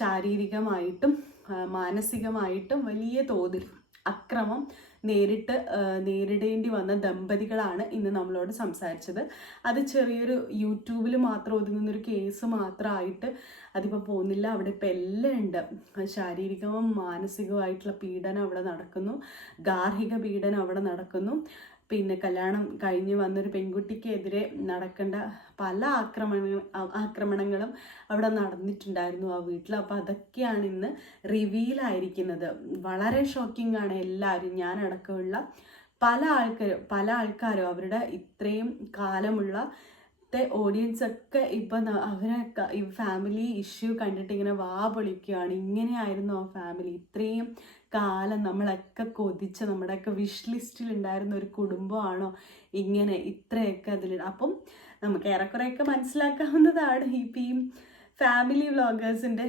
ശാരീരികമായിട്ടും മാനസികമായിട്ടും വലിയ തോതിൽ അക്രമം നേരിടേണ്ടി വന്ന ദമ്പതികളാണ് ഇന്ന് നമ്മളോട് സംസാരിച്ചത്. അത് ചെറിയൊരു യൂട്യൂബിൽ മാത്രം ഒതുങ്ങുന്നൊരു കേസ് മാത്രമായിട്ട് അതിപ്പോൾ പോകുന്നില്ല. അവിടെ ഇപ്പം എല്ലാം ഉണ്ട്. ശാരീരികവും മാനസികവുമായിട്ടുള്ള പീഡനം അവിടെ നടക്കുന്നു, ഗാർഹിക പീഡനം അവിടെ നടക്കുന്നു. പിന്നെ കല്യാണം കഴിഞ്ഞ് വന്നൊരു പെൺകുട്ടിക്കെതിരെ നടക്കേണ്ട പല ആക്രമണങ്ങളും അവിടെ നടന്നിട്ടുണ്ടായിരുന്നു ആ വീട്ടിൽ. അപ്പോൾ അതൊക്കെയാണ് ഇന്ന് റിവീലായിരിക്കുന്നത്. വളരെ ഷോക്കിംഗ് ആണ്. എല്ലാവരും, ഞാനടക്കമുള്ള പല ആൾക്കാരും അവരുടെ ഇത്രയും കാലമുള്ള ഓഡിയൻസ് ഒക്കെ ഇപ്പം അവരെ ഈ ഫാമിലി ഇഷ്യൂ കണ്ടിട്ട് ഇങ്ങനെ വാ പൊളിക്കുകയാണ്. ഇങ്ങനെയായിരുന്നു ആ ഫാമിലി. ഇത്രയും കാലം നമ്മളൊക്കെ കൊതിച്ച് നമ്മുടെയൊക്കെ വിഷ് ലിസ്റ്റിൽ ഉണ്ടായിരുന്ന ഒരു കുടുംബമാണോ ഇങ്ങനെ ഇത്രയൊക്കെ അതിൽ. അപ്പം നമുക്ക് ഏറെക്കുറെയൊക്കെ മനസ്സിലാക്കാവുന്നതാണ് ഈ ഫാമിലി വ്ളോഗേഴ്സിൻ്റെ